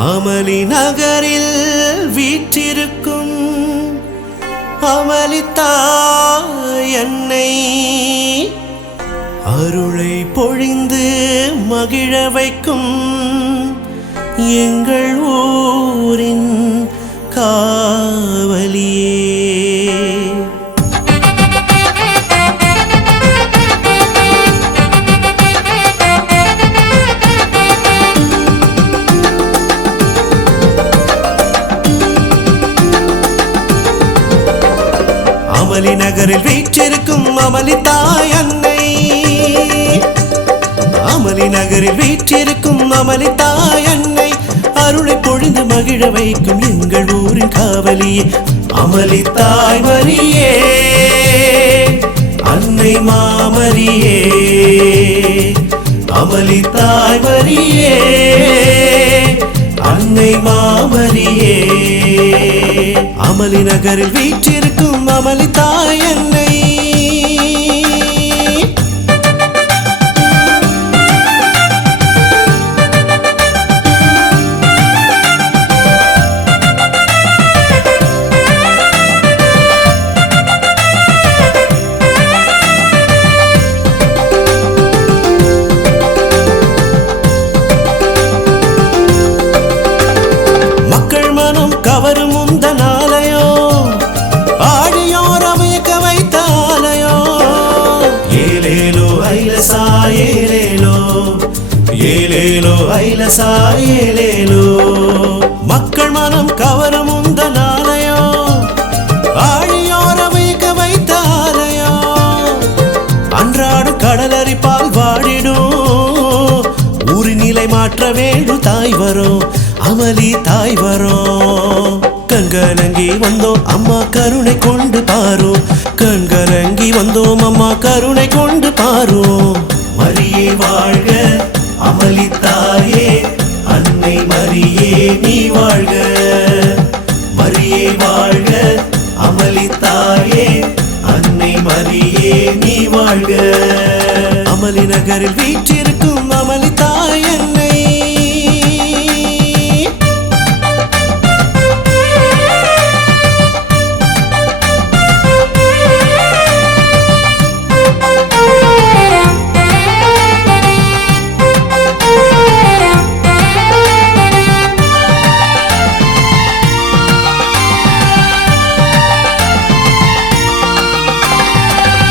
அமளி நகரில் வீற்றிருக்கும் அமளித்தாய் என்னை அருளை பொழிந்து மகிழ வைக்கும் எங்கள் ஊரின் காவலியே. அமளி நகரில் வீற்றிருக்கும் அமளித்தாய் அன்னை, அமளி நகரில் வீற்றிருக்கும் அமளித்தாய் அன்னை அருளை பொழிந்து மகிழ வைக்கும் எங்கள் ஊரின் காவலியே. அமளித்தாய் மரியே, அன்னை மாமரியே, அமளித்தாய் மரியே, அன்னை மாமரியே. அமளி நகரில் வீற்றிருக்கும் அமளித்தாய் அன்னை. கவரும் உந்தனாலயோ ஆழியோர் அமைக்க வைத்த ஆலயோ. ஏலேலோ ஐலசா ஏலேலோ, ஏலேலோ ஐலசா ஏலேலோ. மக்கள் மனம் கவரும் உந்தனாலயோ ஆழியோர் அமைக்க வைத்த ஆலயோ. அன்றாடும் கடலரிப்பால் வாடிடும் ஊரின் நிலை மாற்ற வேண்டும் தாய் வரும், அமளி தாய் வரும். கண்கலங்கி வந்தோம் அம்மா கருணை கொண்டு பாரும், கண்கலங்கி வந்தோம் அம்மா கருணை கொண்டு பாரும். மரியே வாழ்க அமளி தாயே, அன்னை மரியே நீ வாழ்க. மரியே வாழ்க அமளி தாயே, அன்னை மரியே நீ வாழ்க. அமளி நகரில் வீற்றிருக்கும் அமளி தாய் அன்னை.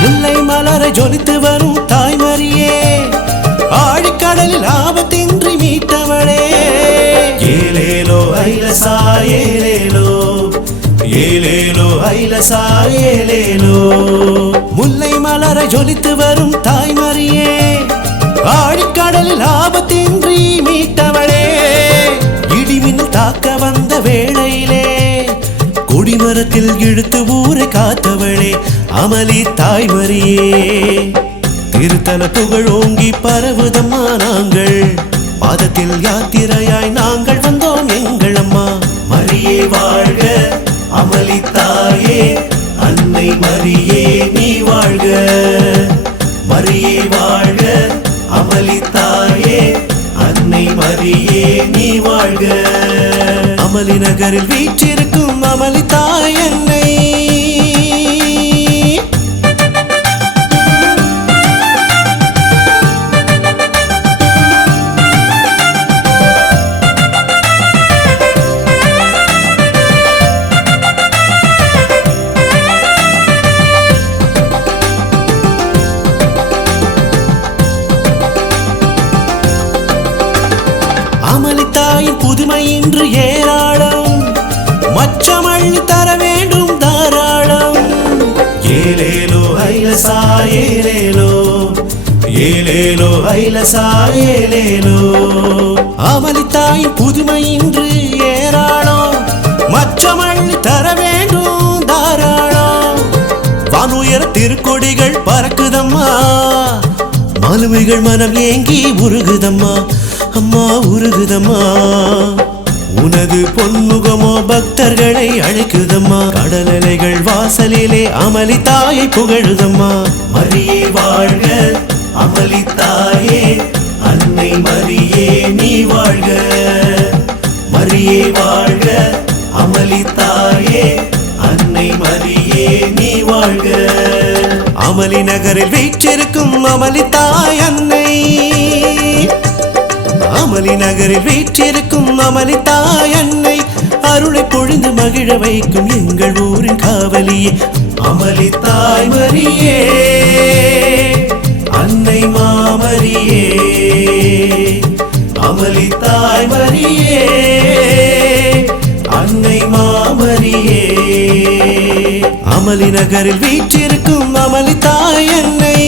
முல்லை மலரை ஜொலித்து வரும் தாய்மரியே, ஆழிக்கடலில் ஆபத்தின்றி மீட்டவளே. ஏலேலோ ஐலசா ஏலேலோ, ஏலேலோ ஐலசா ஏலேலோ. முல்லை மலரை ஜொலித்து வரும் தாய்மரியே, ஆழிக்கடலில் ஆபத்தின்றி மீட்டவளே. இடிமின்னல் தாக்க வந்த வேளையிலே கொடிமரத்தில் இழுத்து ஊரை காத்தவளே, அமளி தாய்மரியே. திருத்தல புகழ் ஓங்கி பரவுதம்மா நாங்கள், பாதத்தில் யாத்திரையாய் நாங்கள் வந்தோம் எங்கள் அம்மா. மரியே வாழ்க அமளி தாயே, அன்னை மரியே நீ வாழ்க. மரியே வாழ்க அமளி தாயே, அன்னை மரியே நீ வாழ்க. அமளி நகரில் வீற்றிருக்கும் அமளி தாய் அன்னை. அமளித்தாயின் புதுமை இன்று ஏராளம், மச்சமள்ளி தர வேண்டும் தாராளம். ஏலேலோ ஐலசா ஏலேலோ, ஏலேலோ ஐலசா ஏலேலோ. அமளித்தாயின் புதுமை இன்று ஏராளம், மச்சமள்ளி தர வேண்டும் தாராளம். வானுயர திருக்கொடிகள் பறக்குதம்மா, மாலுமிகள் மனம் ஏங்கி உருகுதம்மா, அம்மா உருகுதம்மா. உனது பொன்முகமோ பக்தர்களை அழைக்குதம்மா, கடல் அலைகள் வாசலிலே அமளி தாயை புகழுதம்மா. மரியே வாழ்க அமளி தாயே, அன்னை மரியே நீ வாழ்க. வாழ்க. அமளி நகரில் வீற்றிருக்கும் அமளி தாய் அன்னை, அமளி நகரில் வீற்றிருக்கும் அமளி தாய் அன்னை, அருளை பொழிந்து மகிழ வைக்கும் எங்கள் ஊரின் காவலியே அமளி தாய் மரியே, அன்னை மாமரியே, அமளி தாய் மரியே, அன்னை மாமரியே. அமளி நகரில் வீற்றிருக்கும் அமளி தாய் அன்னை,